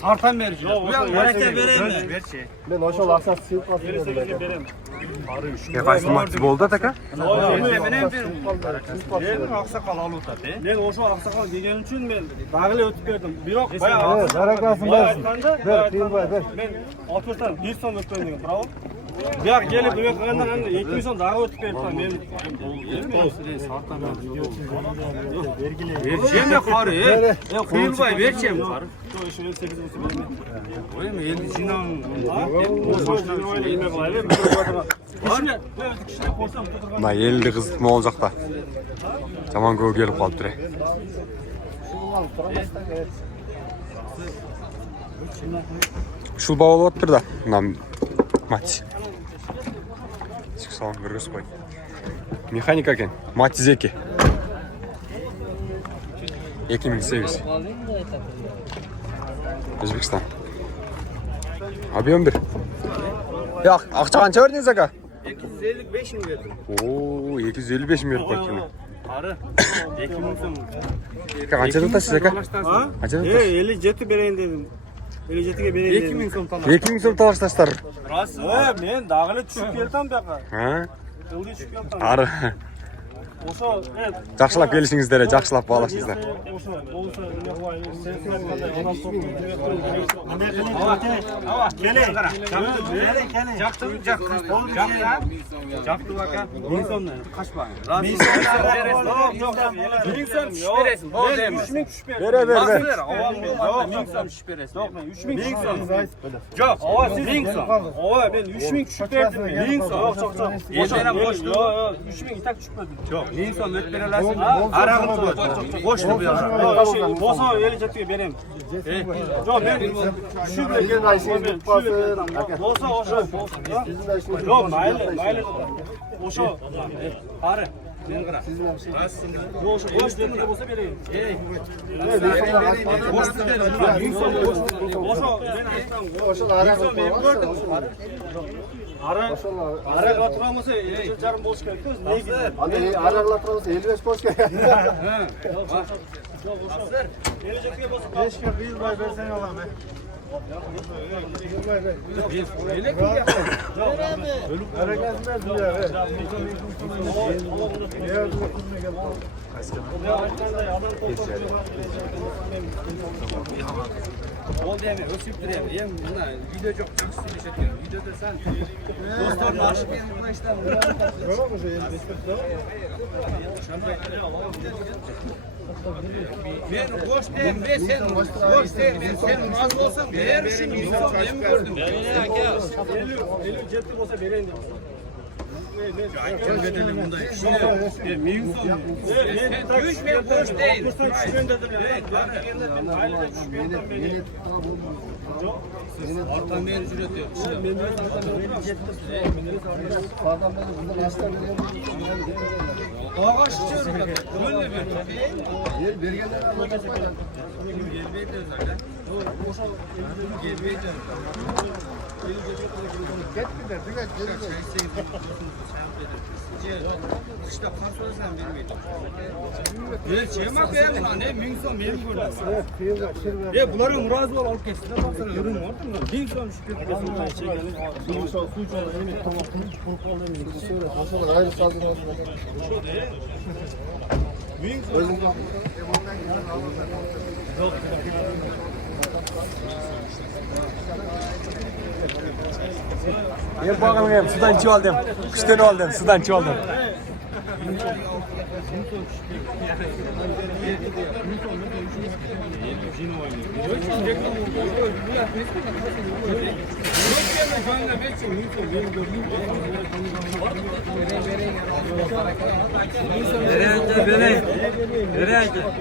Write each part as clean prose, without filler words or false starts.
Sartan vereceğim. Mereke vereyim mi? Ben o şol aksat sıyıp Vereyim. Ne kaysın mahcup oldu taka? Ben aksakal alıp da. Ben o şol aksakal degen için ben dağılı ötüp verdim. Birok bayağı Evet, berekasın versin. Ver, Kıyılbay ver. Ben 60'tan 100 son ötüp verdim. Bravo. Bir gelip bir kandan 200 son daha ötüp verdim. Vereceğim ya karı. Ya Kıyılbay vereceğim karı. Öyle mi? Elli cinan. Buna yerli kız ne olacak da? Zaman göğü gelip kaldı direkt. Şu bağlı otur da. Bundan maç. Çıksan görüyoruz koy. Mekanika ken. Maç zeki. 2008. Özbekistan. Abi 11. Ya akça kança verdiniz aka? 255 mi verdin? Oo 255 mi verip bakayım. Karı. 2000 son. Kança da size aka? Ha? Kança da 50 jeti vereyim dedim. 50 jetiga vereyim dedim. 2000 son tamam. 2000 so'm talashtasizlar. Rası. Men dağılı tushib keldim bu yoqqa. Ha? Ilga tushib keldim. Qari. O'sha, Yaxshilab kelishingizlar, yaxshilab bog'lashingizlar. o'sha bo'lsa, nima qilaylik? Sen odam Jaktı bakan. Minsondan kaçma. Rası. Minson şüpheresin. Bol demiş. 3000 şüphe. Ver. Minson şüpheresin. Yok, 3000 Minson. Yok, ova siz Minson. Ova ben 3000 şüphe ettim. Minson. Yok. Yerlere boştu. Yok, 3000 itak şüphe. Yok. Minson ötberelesin. Arağın tuvadı. Boştu bir ara. Bosa 50 jetiga bereyim. Yok, ben şüphe Sizin ayşeniz tutmasın. Bosa o'sha. Sizin ayşeniz Yok, mayli. O'sha. Qari. Sizin ayşeniz. O'sha 5 jetiga bo'lsa bereyim. Boştu dedi. O'sha men aytdim. O şol arak Arak oturgan bo'lsa 2,5 bo'lish kerak. Nega? Hani araklar olsa 55 boş gel. Yok, o'sha. Kelajakga bo'lsa 5 ga Kıyılbay bersen olaman. Bol deme. Ösüp durayım. Yem buna video çok söyleyecek. Videoda sen dostlarla aşık yapmışlar. Ben boş değilim ve sen boş değilim. Sen razı olsan değer işin insan ben gördüm. Eli cepte olsa bereyim dedim. Gel bedelim bunda. Minson. Güç ben boş değil. Şüphem dedim ya. Ben ailede şüphem. Ortam ben ücret yok. Adam beni bundan hasta biliyor. Ağaç istiyorum. Öyle mi? Yer bergenler anlamaz mı? Gitmediler, dikkat İşte kontrolünden bilmiyordum. Evet, çemak ben ne Minson benim gördüm. Evet, Kıyılbay, Şirver. Ya bunların murazı var alıp kessin. Baksana ürün var değil mi? Minson şükür. Aynı saldırı olsun. Gel bakalım hem sudan çiğ aldım. Kuştan aldım, sudan çiğ aldım.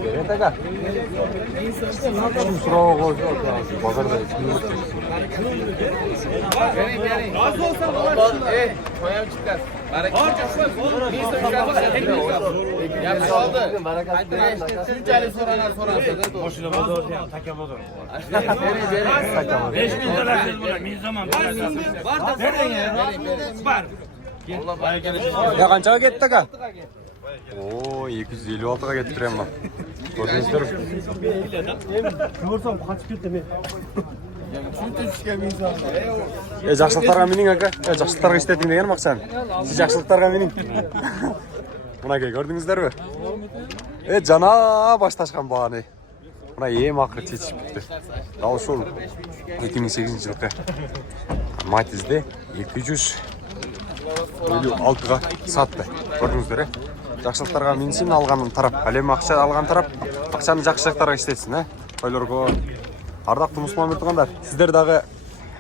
Evet aga. Şimdi sıra o pazarda. Razı olsan koyam çıkar. Ya oldu. Türkçeli sorana sorarsa. Boşuna motor ya, take motor. 5000 lira buna, min zaman. Var da verin ya. Var. Ya kançaga ketdi aga? Oo 256'ga getireyim lan. көрдіңіздер. Көрсем қашып кетті мен. Жақсылықтарға менің ака. Жақсылықтарға істетің деген мақсан. Сіз жақсылықтарға менің. Мынакей көрдіңіздер бе? Жана башташқан бағаны. Мына ем ақыры тетішіп бітті. Дал шол 2008 жылқы. Матизде 256-ға сатты. Көрдіңіздер, жақсылықтарға менсін алғанын тарап, әлем ақша алған тарап, ақшаны жақсылықтарға істетсін, Ойларға ардақты мұсылман біртіғандар. Сіздер дағы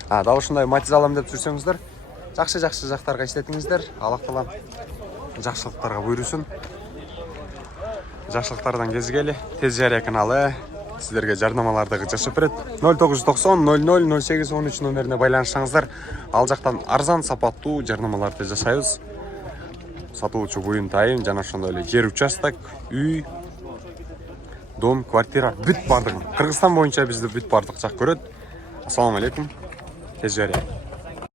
дауышындай матиз алам деп жүрсеңіздер, жақсы жақтарға істетіңіздер. Аллах тағала жақсылықтарға бұйырсын. Жақсылықтардан кезгелі тез жария каналы сіздерге жарнамаларды жасап береді. 0990-00-08-13 номеріне байланышсаңыздар, ал жақтан арзан сапаттуу жарнамаларды жасайбыз. Сатуучу буюн тайын, жана ошондой эле жер участок, үй, дом, квартира бүт бардыгын. Кыргызстан боюнча бизди бүт бардык жак көрөт. Ассаламу алейкум. Тез жария.